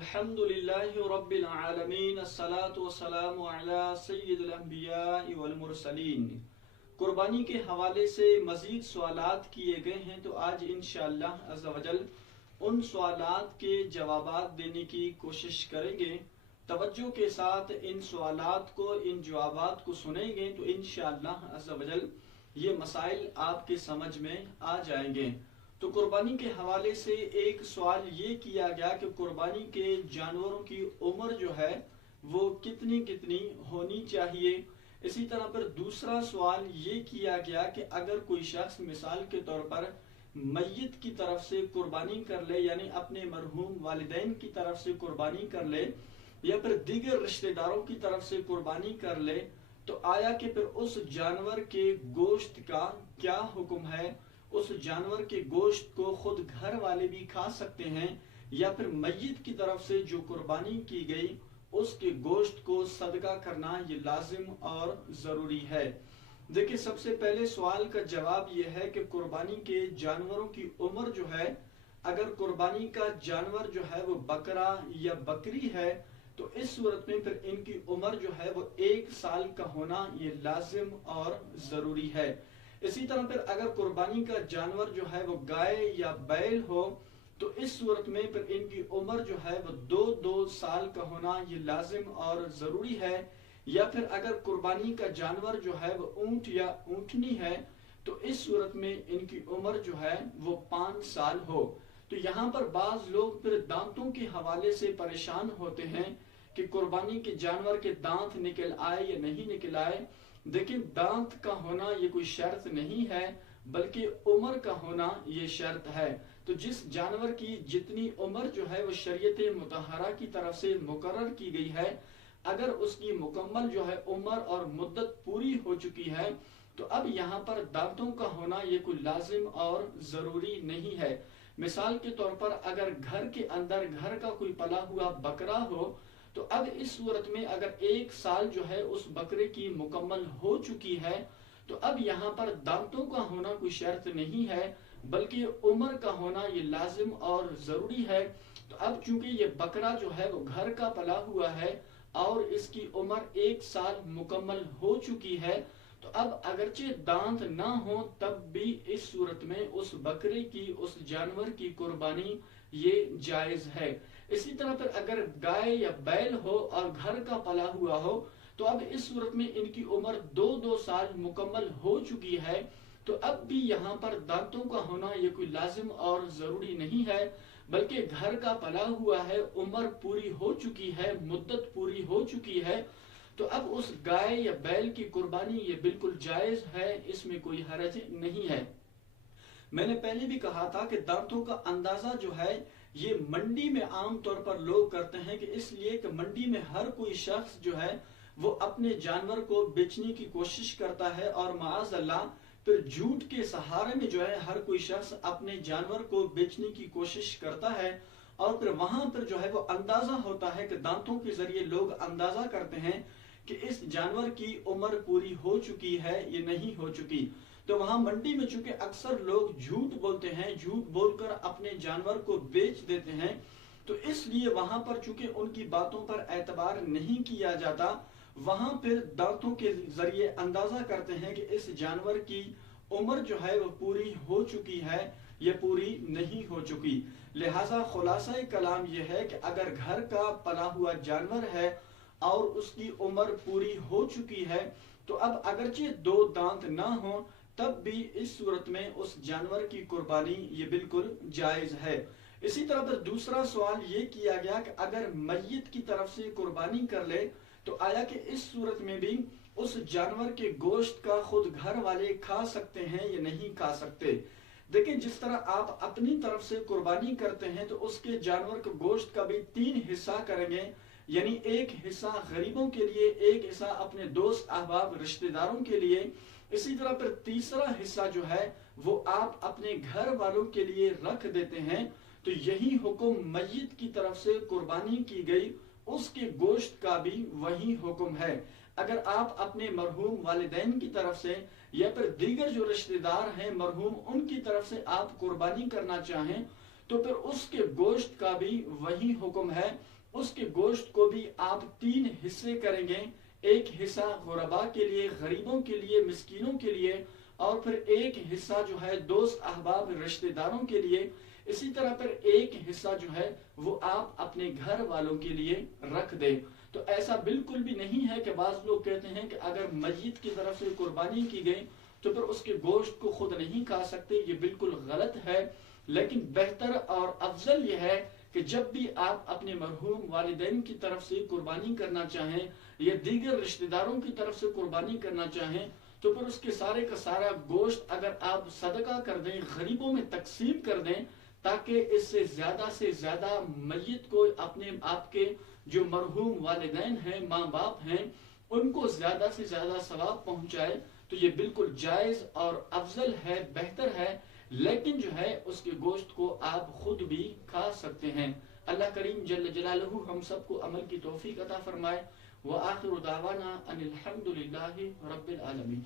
الحمدللہ رب العالمین الصلاة والسلام علی سید الانبیاء والمرسلین۔ قربانی کے حوالے سے مزید سوالات کیے گئے ہیں، تو آج انشاءاللہ عز و جل ان سوالات کے جوابات دینے کی کوشش کریں گے۔ توجہ کے ساتھ ان سوالات کو، ان جوابات کو سنیں گے تو انشاءاللہ عز و جل یہ مسائل آپ کے سمجھ میں آ جائیں گے۔ تو قربانی کے حوالے سے ایک سوال یہ کیا گیا کہ قربانی کے جانوروں کی عمر جو ہے وہ کتنی ہونی چاہیے۔ اسی طرح پر دوسرا سوال یہ کیا گیا کہ اگر کوئی شخص مثال کے طور پر میت کی طرف سے قربانی کر لے، یعنی اپنے مرحوم والدین کی طرف سے قربانی کر لے یا پھر دیگر رشتہ داروں کی طرف سے قربانی کر لے، تو آیا کہ پھر اس جانور کے گوشت کا کیا حکم ہے؟ اس جانور کے گوشت کو خود گھر والے بھی کھا سکتے ہیں یا پھر میت کی طرف سے جو قربانی کی گئی اس کے گوشت کو صدقہ کرنا یہ لازم اور ضروری ہے؟ دیکھیں، سب سے پہلے سوال کا جواب یہ ہے کہ قربانی کے جانوروں کی عمر جو ہے، اگر قربانی کا جانور جو ہے وہ بکرا یا بکری ہے تو اس صورت میں پھر ان کی عمر جو ہے وہ 1 سال کا ہونا یہ لازم اور ضروری ہے۔ اسی طرح پھر اگر قربانی کا جانور جو ہے وہ گائے یا بیل ہو تو اس صورت میں پھر ان کی عمر جو ہے وہ 2 سال کا ہونا یہ لازم اور ضروری ہے۔ یا پھر اگر قربانی کا جانور جو ہے وہ اونٹ یا اونٹنی ہے تو اس صورت میں ان کی عمر جو ہے وہ 5 سال ہو۔ تو یہاں پر بعض لوگ پھر دانتوں کے حوالے سے پریشان ہوتے ہیں کہ قربانی کے جانور کے دانت نکل آئے یا نہیں نکل آئے۔ دیکھیں، دانت کا ہونا یہ کوئی شرط نہیں ہے بلکہ عمر کا ہونا یہ شرط ہے۔ تو جس جانور کی جتنی عمر جو ہے وہ شریعت مطہرہ کی طرف سے مقرر کی گئی ہے، اگر اس کی مکمل جو ہے عمر اور مدت پوری ہو چکی ہے تو اب یہاں پر دانتوں کا ہونا یہ کوئی لازم اور ضروری نہیں ہے۔ مثال کے طور پر اگر گھر کے اندر گھر کا کوئی پلا ہوا بکرا ہو تو اب اس صورت میں اگر 1 سال جو ہے اس بکرے کی مکمل ہو چکی ہے تو اب یہاں پر دانتوں کا ہونا کوئی شرط نہیں ہے بلکہ عمر کا ہونا یہ لازم اور ضروری ہے۔ تو اب چونکہ یہ بکرا جو ہے وہ گھر کا پلا ہوا ہے اور اس کی عمر 1 سال مکمل ہو چکی ہے تو اب اگرچہ دانت نہ ہو تب بھی اس صورت میں اس بکرے کی، اس جانور کی قربانی یہ جائز ہے۔ اسی طرح پر اگر گائے یا بیل ہو اور گھر کا پلا ہوا ہو تو اب اس صورت میں ان کی عمر 2 سال مکمل ہو چکی ہے تو اب بھی یہاں پر دانتوں کا ہونا یہ کوئی لازم اور ضروری نہیں ہے بلکہ گھر کا پلا ہوا ہے، عمر پوری ہو چکی ہے، مدت پوری ہو چکی ہے تو اب اس گائے یا بیل کی قربانی یہ بالکل جائز ہے، اس میں کوئی حرج نہیں ہے۔ میں نے پہلے بھی کہا تھا کہ دانتوں کا اندازہ جو ہے یہ منڈی میں عام طور پر لوگ کرتے ہیں کہ اس لیے کہ منڈی میں ہر کوئی شخص جو ہے وہ اپنے جانور کو بیچنے کی کوشش کرتا ہے اور معاذ اللہ پھر جھوٹ کے سہارے میں جو ہے ہر کوئی شخص اپنے جانور کو بیچنے کی کوشش کرتا ہے اور پھر وہاں پر جو ہے وہ اندازہ ہوتا ہے کہ دانتوں کے ذریعے لوگ اندازہ کرتے ہیں کہ اس جانور کی عمر پوری ہو چکی ہے یا نہیں ہو چکی۔ تو وہاں منڈی میں چونکہ اکثر لوگ جھوٹ بولتے ہیں، جھوٹ بول کر اپنے جانور کو بیچ دیتے ہیں، تو اس لیے وہاں پر چونکہ ان کی باتوں پر اعتبار نہیں کیا جاتا، وہاں پھر دانتوں کے ذریعے اندازہ کرتے ہیں کہ اس جانور کی عمر جو ہے وہ پوری ہو چکی ہے یا پوری نہیں ہو چکی۔ لہٰذا خلاصہ کلام یہ ہے کہ اگر گھر کا پلا ہوا جانور ہے اور اس کی عمر پوری ہو چکی ہے تو اب اگرچہ 2 دانت نہ ہوں تب بھی اس صورت میں اس جانور کی قربانی یہ بالکل جائز ہے۔ اسی طرح پر دوسرا سوال یہ کیا گیا کہ اگر میت کی طرف سے قربانی کر لے تو آیا کہ اس صورت میں بھی اس جانور کے گوشت کا خود گھر والے کھا سکتے ہیں یا نہیں کھا سکتے؟ دیکھیں، جس طرح آپ اپنی طرف سے قربانی کرتے ہیں تو اس کے جانور کے گوشت کا بھی 3 حصہ کریں گے، یعنی 1 حصہ غریبوں کے لیے، 1 حصہ اپنے دوست احباب رشتہ داروں کے لیے، اسی طرح پھر تیسرا حصہ جو ہے وہ آپ اپنے گھر والوں کے لیے رکھ دیتے ہیں۔ تو یہی حکم میت کی طرف سے قربانی کی گئی اس کے گوشت کا بھی وہی حکم ہے۔ اگر آپ اپنے مرحوم والدین کی طرف سے یا پھر دیگر جو رشتہ دار ہیں مرحوم ان کی طرف سے آپ قربانی کرنا چاہیں تو پھر اس کے گوشت کا بھی وہی حکم ہے. اس کے گوشت کو بھی آپ 3 حصے کریں گے. ایک حصہ غربا کے لیے، غریبوں کے لیے، مسکینوں کے لیے، اور پھر ایک حصہ جو ہے دوست احباب رشتہ داروں کے لیے. اسی طرح پھر ایک حصہ جو ہے وہ آپ اپنے گھر والوں کے لیے رکھ دیں. تو ایسا بالکل بھی نہیں ہے کہ بعض لوگ کہتے ہیں کہ اگر میت کی طرف سے قربانی کی گئی تو پھر اس کے گوشت کو خود نہیں کھا سکتے. یہ بالکل غلط ہے. لیکن بہتر اور افضل یہ ہے کہ جب بھی آپ اپنے مرحوم والدین کی طرف سے قربانی کرنا چاہیں یا دیگر رشتہ داروں کی طرف سے قربانی کرنا چاہیں تو پھر اس کے سارے کا سارا گوشت اگر آپ صدقہ کر دیں، غریبوں میں تقسیم کر دیں، تاکہ اس سے زیادہ میت کو اپنے آپ کے جو مرحوم والدین ہیں، ماں باپ ہیں، ان کو زیادہ سے زیادہ ثواب پہنچائے، تو یہ بالکل جائز اور افضل ہے، بہتر ہے. لیکن جو ہے اس کے گوشت کو آپ خود بھی کھا سکتے ہیں. اللہ کریم جل جلالہ ہم سب کو عمل کی توفیق عطا فرمائے. وآخر دعوانا ان الحمد للہ رب العالمین.